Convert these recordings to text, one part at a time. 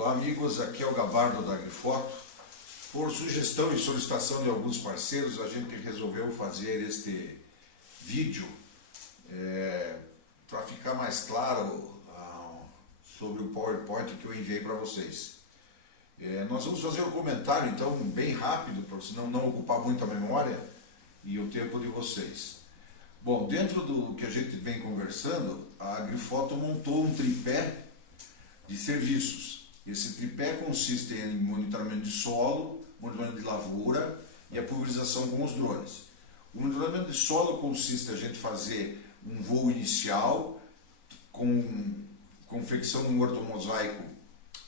Olá amigos, aqui é o Gabardo da Agrifoto. Por sugestão e solicitação de alguns parceiros, a gente resolveu fazer este vídeo para ficar mais claro sobre o PowerPoint que eu enviei para vocês. Nós vamos fazer um comentário então bem rápido, para senão não ocupar muito a memória e o tempo de vocês. Bom, dentro do que a gente vem conversando, a Agrifoto montou um tripé de serviços. Esse tripé consiste em monitoramento de solo, monitoramento de lavoura e a pulverização com os drones. O monitoramento de solo consiste em a gente fazer um voo inicial com confecção de um ortomosaico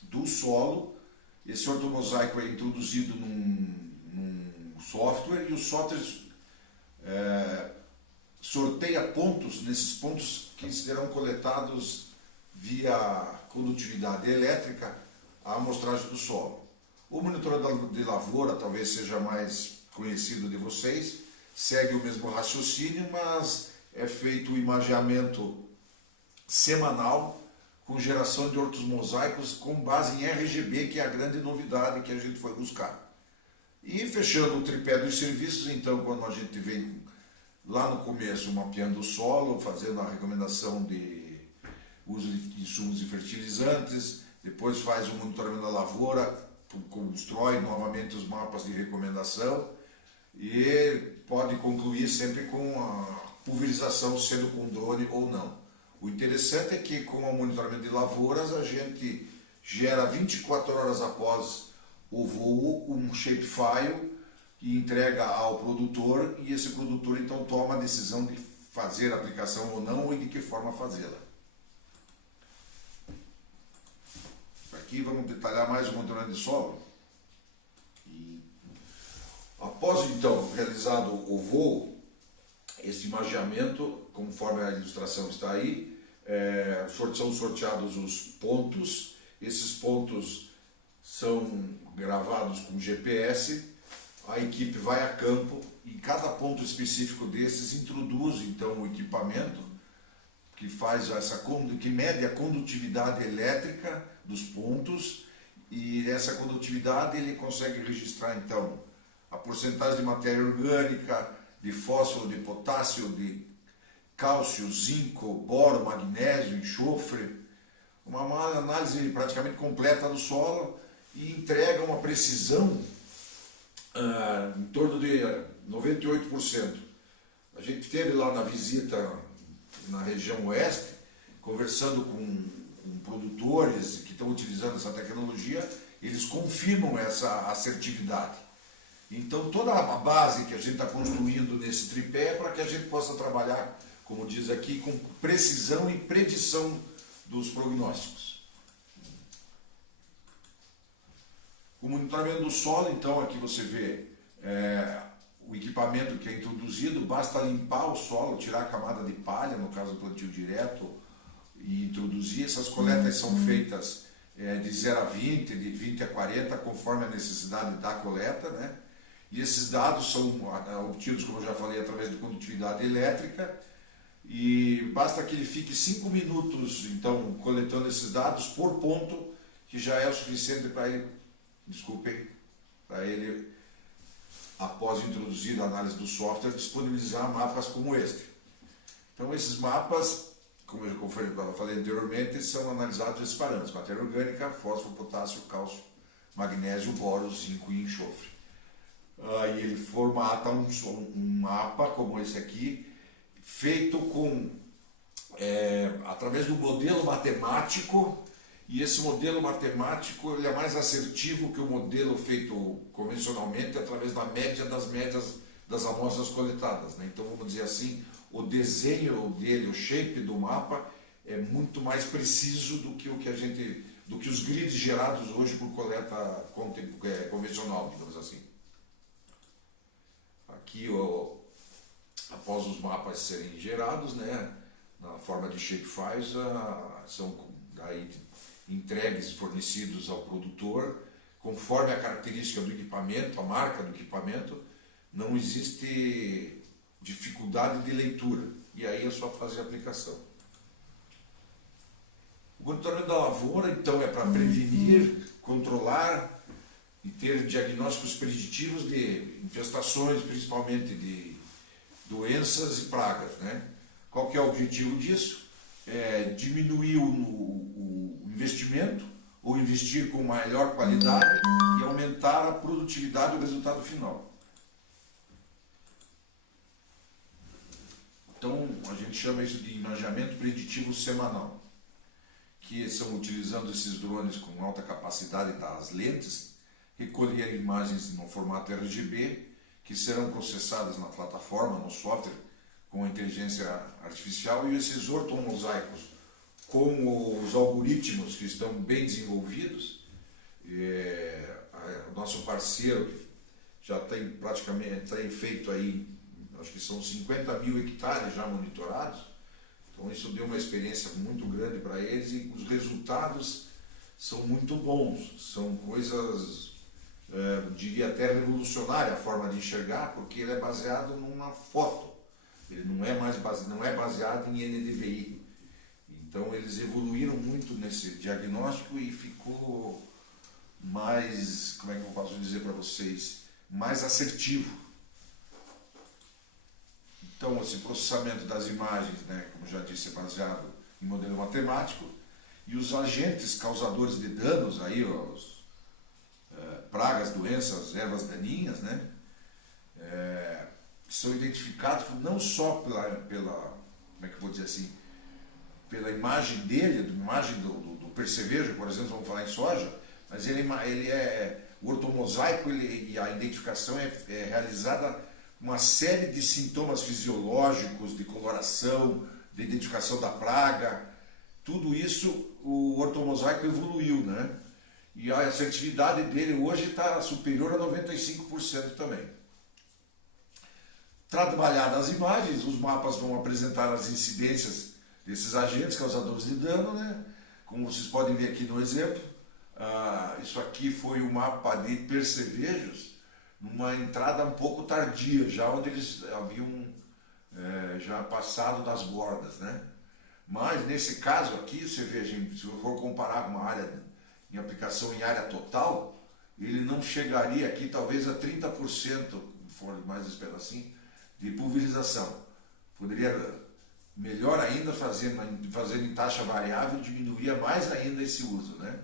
do solo. Esse ortomosaico é introduzido num software e o software sorteia pontos, nesses pontos que serão coletados via condutividade elétrica a amostragem do solo. O monitoramento de lavoura talvez seja mais conhecido de vocês, segue o mesmo raciocínio, mas é feito o imageamento semanal com geração de ortomosaicos com base em RGB, que é a grande novidade que a gente foi buscar. E fechando o tripé dos serviços, então, quando a gente vem lá no começo mapeando o solo, fazendo a recomendação de uso de insumos e fertilizantes, depois faz o monitoramento da lavoura, constrói novamente os mapas de recomendação e pode concluir sempre com a pulverização, sendo com drone ou não. O interessante é que com o monitoramento de lavouras a gente gera 24 horas após o voo um shapefile que entrega ao produtor e esse produtor então toma a decisão de fazer a aplicação ou não e de que forma fazê-la. Aqui vamos detalhar mais o monitoramento de solo. Após então realizado o voo, esse imageamento, conforme a ilustração está aí, são sorteados os pontos. Esses pontos são gravados com GPS. A equipe vai a campo e cada ponto específico desses introduz então o equipamento que faz que mede a condutividade elétrica dos pontos, e essa condutividade ele consegue registrar então a porcentagem de matéria orgânica, de fósforo, de potássio, de cálcio, zinco, boro, magnésio, enxofre, uma análise praticamente completa do solo e entrega uma precisão em torno de 98%. A gente esteve lá na visita na região oeste, conversando com produtores que estão utilizando essa tecnologia, eles confirmam essa assertividade. Então toda a base que a gente está construindo nesse tripé é para que a gente possa trabalhar, como diz aqui, com precisão e predição dos prognósticos. O monitoramento do solo, então, aqui você vê o equipamento que é introduzido, basta limpar o solo, tirar a camada de palha, no caso do plantio direto, e introduzir. Essas coletas são feitas de 0 a 20, de 20 a 40, conforme a necessidade da coleta, né? E esses dados são obtidos, como eu já falei, através de condutividade elétrica, e basta que ele fique 5 minutos, então, coletando esses dados por ponto, que já é o suficiente para ele, após introduzir a análise do software, disponibilizar mapas como este. Então esses mapas, como eu falei anteriormente, são analisados esses parâmetros: matéria orgânica, fósforo, potássio, cálcio, magnésio, boro, zinco e enxofre. E ele formata um mapa como esse aqui, feito através do modelo matemático. E esse modelo matemático ele é mais assertivo que o modelo feito convencionalmente através da média das médias das amostras coletadas, né? Então vamos dizer assim, o desenho dele, o shape do mapa é muito mais preciso do que os grids gerados hoje por coleta convencional, digamos assim. Aqui, após os mapas serem gerados, né, na forma de shapefiles, são daí entregues, fornecidos ao produtor, conforme a característica do equipamento, a marca do equipamento. Não existe dificuldade de leitura, e aí é só fazer a aplicação. O monitoramento da lavoura, então, é para prevenir, controlar e ter diagnósticos preditivos de infestações, principalmente de doenças e pragas, né? Qual que é o objetivo disso? É diminuir o investimento, ou investir com maior qualidade e aumentar a produtividade e o resultado final. Então, a gente chama isso de imageamento preditivo semanal, que são utilizando esses drones com alta capacidade das lentes, recolher imagens no formato RGB, que serão processadas na plataforma, no software, com inteligência artificial, e esses ortomosaicos com os algoritmos que estão bem desenvolvidos. O nosso parceiro que já tem praticamente feito aí, acho que são 50 mil hectares já monitorados, então isso deu uma experiência muito grande para eles e os resultados são muito bons, são coisas, diria até revolucionária a forma de enxergar, porque ele é baseado numa foto, ele não é baseado em NDVI. Então eles evoluíram muito nesse diagnóstico e ficou mais, como é que eu posso dizer para vocês, mais assertivo. Então esse processamento das imagens, né, como já disse, é baseado em modelo matemático, e os agentes causadores de danos, aí, pragas, doenças, ervas daninhas, né, são identificados não só pela como é que eu vou dizer assim, pela imagem dele, da imagem do percevejo, por exemplo, vamos falar em soja, mas o ortomosaico e a identificação é realizada uma série de sintomas fisiológicos, de coloração, de identificação da praga, tudo isso o ortomosaico evoluiu, né? E a assertividade dele hoje está superior a 95% também. Trabalhadas as imagens, os mapas vão apresentar as incidências desses agentes causadores de dano, né? Como vocês podem ver aqui no exemplo, isso aqui foi um mapa de percevejos numa entrada um pouco tardia, já onde eles haviam já passado das bordas, né? Mas nesse caso aqui, você veja, se eu for comparar uma área em aplicação em área total, ele não chegaria aqui talvez a 30%, for mais esperar assim, de pulverização. Poderia melhor ainda, fazendo em taxa variável, diminuía mais ainda esse uso, né?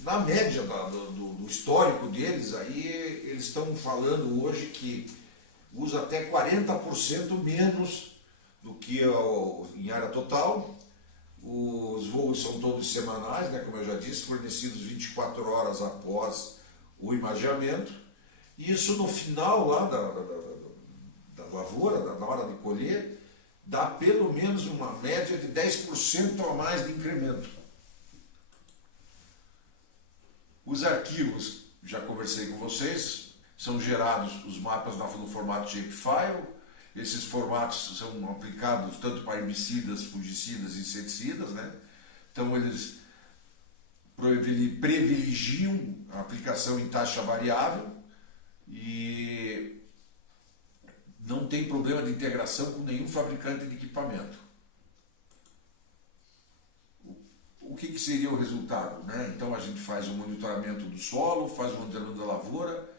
Na média do histórico deles, aí eles estão falando hoje que usa até 40% menos do que em área total. Os voos são todos semanais, né, como eu já disse, fornecidos 24 horas após o imageamento. E isso no final lá da lavoura, na hora de colher, dá pelo menos uma média de 10% a mais de incremento. Os arquivos, já conversei com vocês, são gerados os mapas no formato shapefile. Esses formatos são aplicados tanto para herbicidas, fungicidas e inseticidas, né? Então eles privilegiam a aplicação em taxa variável e não tem problema de integração com nenhum fabricante de equipamento. O que seria o resultado, né? Então a gente faz o monitoramento do solo, faz o monitoramento da lavoura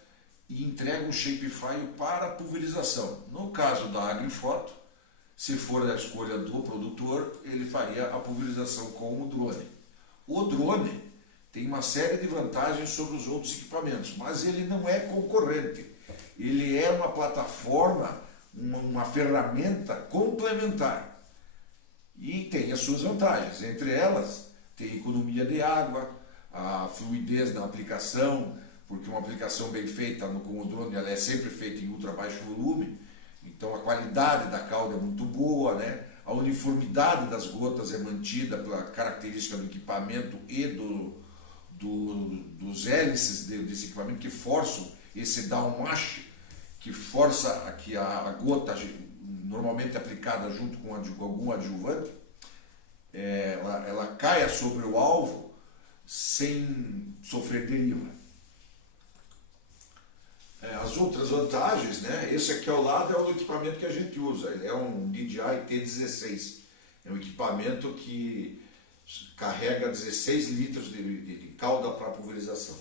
e entrega um shapefile para pulverização. No caso da Agrifoto, se for a escolha do produtor, ele faria a pulverização com o drone. O drone tem uma série de vantagens sobre os outros equipamentos, mas ele não é concorrente. Ele é uma plataforma, uma ferramenta complementar e tem as suas vantagens. Entre elas, tem economia de água, a fluidez da aplicação, porque uma aplicação bem feita com o drone ela é sempre feita em ultra baixo volume, então a qualidade da cauda é muito boa, né? A uniformidade das gotas é mantida pela característica do equipamento e dos hélices desse equipamento que forçam esse downwash, que força que a gota normalmente aplicada junto com algum adjuvante, ela caia sobre o alvo sem sofrer deriva. As outras vantagens, né? Esse aqui ao lado é o equipamento que a gente usa, ele é um DJI T16, é um equipamento que carrega 16 litros de calda para pulverização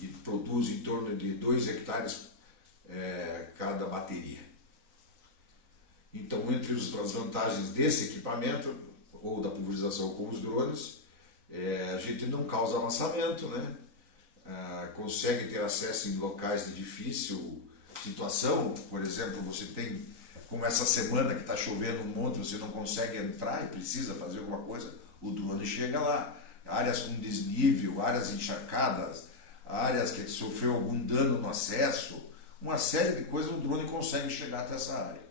e produz em torno de 2 hectares cada bateria. Então, entre as vantagens desse equipamento, ou da pulverização com os drones, a gente não causa amassamento, né? Consegue ter acesso em locais de difícil situação. Por exemplo, você tem, como essa semana que está chovendo um monte, você não consegue entrar e precisa fazer alguma coisa, o drone chega lá. Áreas com desnível, áreas encharcadas, áreas que sofreu algum dano no acesso, uma série de coisas, o drone consegue chegar até essa área.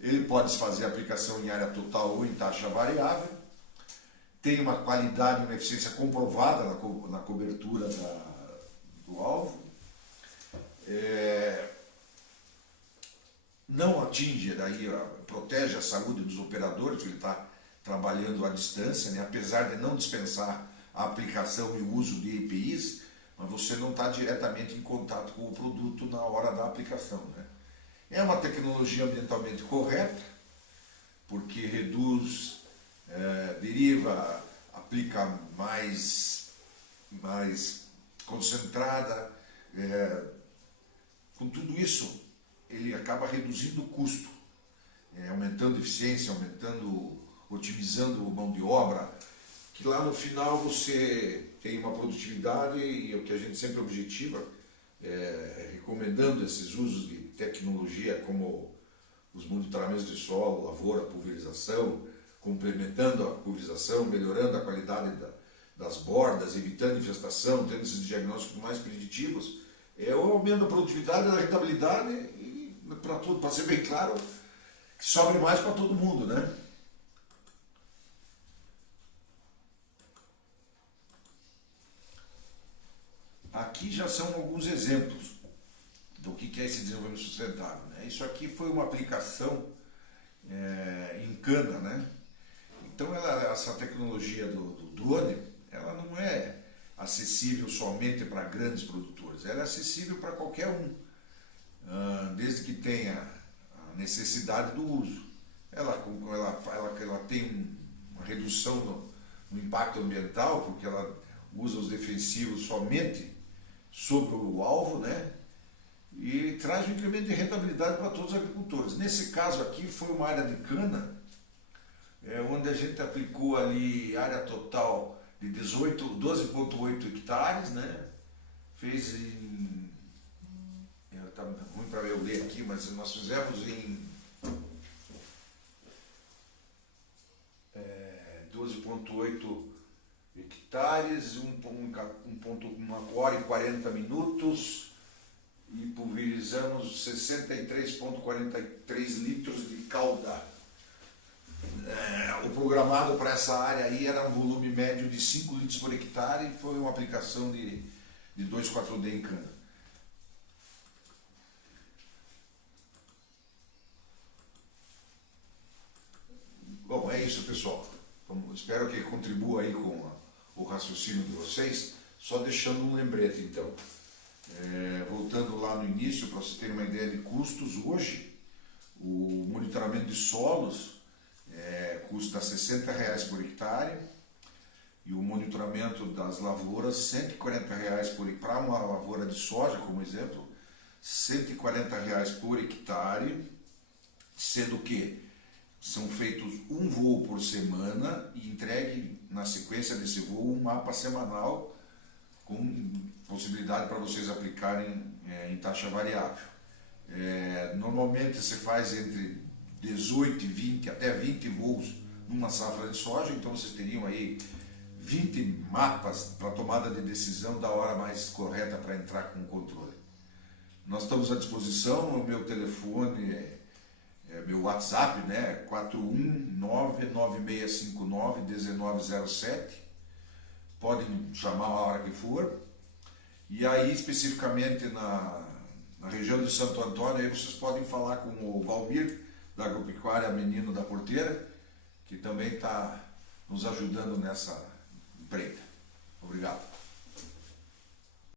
Ele pode fazer aplicação em área total ou em taxa variável, tem uma qualidade e uma eficiência comprovada na cobertura do alvo, não atinge, daí protege a saúde dos operadores, ele está trabalhando à distância, né? Apesar de não dispensar a aplicação e o uso de EPIs, mas você não está diretamente em contato com o produto na hora da aplicação, né? É uma tecnologia ambientalmente correta, porque reduz, deriva, aplica mais concentrada. Com tudo isso, ele acaba reduzindo o custo, aumentando a eficiência, otimizando a mão de obra, que lá no final você tem uma produtividade, e o que a gente sempre objetiva, recomendando esses usos de tecnologia como os monitoramentos de solo, lavoura, pulverização, complementando a pulverização, melhorando a qualidade das bordas, evitando infestação, tendo esses diagnósticos mais preditivos, o aumento da produtividade, da rentabilidade e, para ser bem claro, que sobre mais para todo mundo, né? Aqui já são alguns exemplos do que é esse desenvolvimento sustentável, né? Isso aqui foi uma aplicação em cana, né? Então essa tecnologia do drone, ela não é acessível somente para grandes produtores, ela é acessível para qualquer um, desde que tenha a necessidade do uso. Ela tem uma redução no impacto ambiental, porque ela usa os defensivos somente sobre o alvo, né? E traz um incremento de rentabilidade para todos os agricultores. Nesse caso aqui foi uma área de cana, onde a gente aplicou ali área total de 12,8 hectares, né? Fez em... Está ruim para eu ler aqui, mas nós fizemos em 12,8 hectares, 1 hora e 40 minutos, e pulverizamos 63,43 litros de calda. O programado para essa área aí era um volume médio de 5 litros por hectare e foi uma aplicação de 2,4-D em cana. Bom, é isso, pessoal. Espero que contribua aí com o raciocínio de vocês. Só deixando um lembrete, então. Voltando lá no início, para vocês terem uma ideia de custos, hoje o monitoramento de solos custa R$ 60 por hectare, e o monitoramento das lavouras R$ 140 por hectare. Para uma lavoura de soja, como exemplo, R$ 140 por hectare, sendo que são feitos um voo por semana e entregue na sequência desse voo um mapa semanal com possibilidade para vocês aplicarem em taxa variável. Normalmente se faz entre 18 e 20, até 20 voos numa safra de soja, então vocês teriam aí 20 mapas para tomada de decisão da hora mais correta para entrar com o controle. Nós estamos à disposição, o meu telefone meu WhatsApp, né, 41996591907, podem chamar a hora que for. E aí, especificamente na região de Santo Antônio, aí vocês podem falar com o Valmir, da Agropecuária Menino da Porteira, que também está nos ajudando nessa empreita. Obrigado.